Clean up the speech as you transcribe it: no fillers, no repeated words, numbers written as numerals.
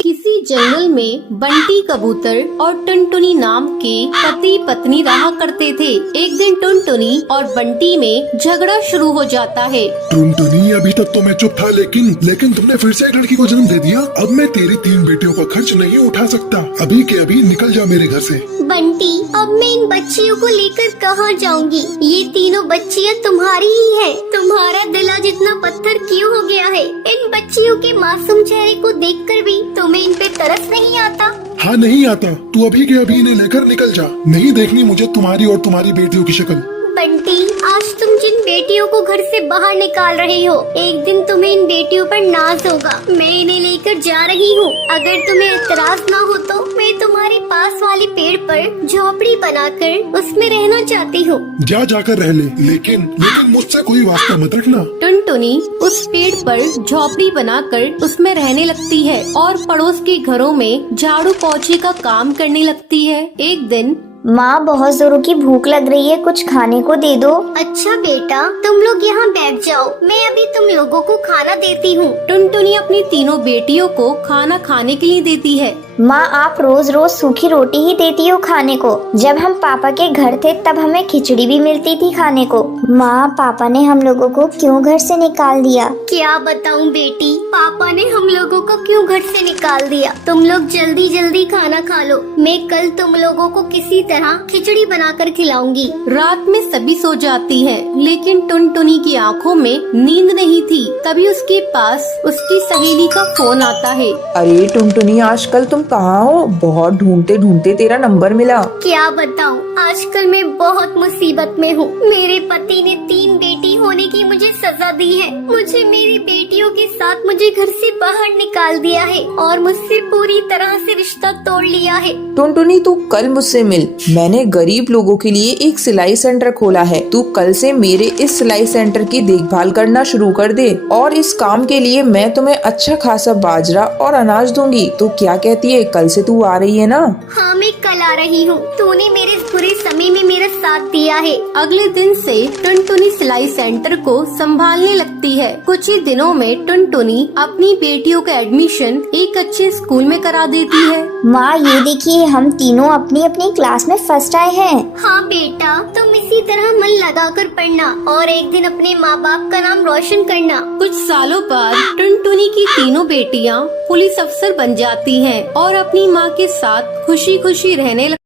किसी जंगल में बंटी कबूतर और टुनटुनी नाम के पति पत्नी रहा करते थे। एक दिन टुनटुनी और बंटी में झगड़ा शुरू हो जाता है। टुनटुनी, अभी तक तो मैं चुप था, लेकिन तुमने फिर से एक लड़की को जन्म दे दिया। अब मैं तेरी 3 बेटियों का खर्च नहीं उठा सकता। अभी के अभी निकल जा मेरे घर से। बंटी, अब मैं इन बच्चियों को लेकर कहाँ जाऊंगी? ये तीनों बच्चियाँ तुम्हारी ही है। तुम्हारा दिल आज इतना पत्थर क्यों हो गया है? इन बच्चियों के मासूम चेहरे को देखकर भी तुम्हें इन पे तरस नहीं आता? हाँ, नहीं आता। तू अभी के अभी इन्हें लेकर निकल जा। नहीं देखनी मुझे तुम्हारी और तुम्हारी बेटियों की शक्ल। बंटी, आज तुम जिन बेटियों को घर से बाहर निकाल रहे हो, एक दिन तुम्हें इन बेटियों पर नाज होगा। मैं इन्हें लेकर जा रही हूँ। अगर तुम्हें एतराज ना हो तो मैं तुम्हारे पास वाले पेड़ पर झोपड़ी बनाकर उसमें रहना चाहती हूँ। जा जाकर रह ले, लेकिन मुझसे कोई वास्ता मत रखना। टुनटुनी उस पेड़ पर झोपड़ी बनाकर उसमें रहने लगती है और पड़ोस के घरों में झाड़ू पोछे का काम करने लगती है। एक दिन, माँ, बहुत जोरों की भूख लग रही है, कुछ खाने को दे दो। अच्छा बेटा, तुम लोग यहाँ बैठ जाओ, मैं अभी तुम लोगों को खाना देती हूँ। टुनटुनी अपनी तीनों बेटियों को खाना खाने के लिए देती है। माँ, आप रोज रोज सूखी रोटी ही देती हो खाने को। जब हम पापा के घर थे तब हमें खिचड़ी भी मिलती थी खाने को। माँ, पापा ने हम लोगों को क्यों घर से निकाल दिया? क्या बताऊँ बेटी, पापा ने हम लोगों को क्यों घर से निकाल दिया। तुम लोग जल्दी जल्दी खाना खा लो, मैं कल तुम लोगों को किसी तरह खिचड़ी बनाकर खिलाऊंगी। रात में सभी सो जाती हैं, लेकिन टुनटुनी की आंखों में नींद नहीं थी। तभी उसके पास उसकी सहेली का फोन आता है। अरे टुनटुनी, आजकल तुम कहाँ हो? बहुत ढूंढते ढूंढते तेरा नंबर मिला। क्या बताऊँ, आजकल मैं बहुत मुसीबत में हूँ। मेरे पति ने 3 बेटी होने की मुझे सजा दी है। मुझे मेरी बेटियों के साथ मुझे घर से बाहर निकाल दिया है और मुझसे पूरी तरह से रिश्ता तोड़ लिया है। टुनटुनी, तू कल मुझसे मिल। मैंने गरीब लोगों के लिए एक सिलाई सेंटर खोला है। तू कल से मेरे इस सिलाई सेंटर की देखभाल करना शुरू कर दे और इस काम के लिए मैं तुम्हें अच्छा खासा बाजरा और अनाज दूंगी। तो क्या कहती है, कल से तू आ रही है ना? हाँ, मैं कल आ रही हूँ। तूने मेरे इस बुरे समय में मेरा साथ दिया है। अगले दिन से टुनटुनी सिलाई सेंटर को संभालने लगती है। कुछ ही दिनों में टुनटुनी अपनी बेटियों का एडमिशन एक अच्छे स्कूल में करा देती है। माँ, ये देखिए, हम तीनों अपनी अपनी क्लास में फर्स्ट आए हैं। हाँ बेटा, तुम इसी तरह मन लगाकर पढ़ना और एक दिन अपने माँ बाप का नाम रोशन करना। कुछ सालों बाद टुनटुनी की तीनों बेटियां पुलिस अफसर बन जाती हैं और अपनी माँ के साथ खुशी खुशी रहने लगती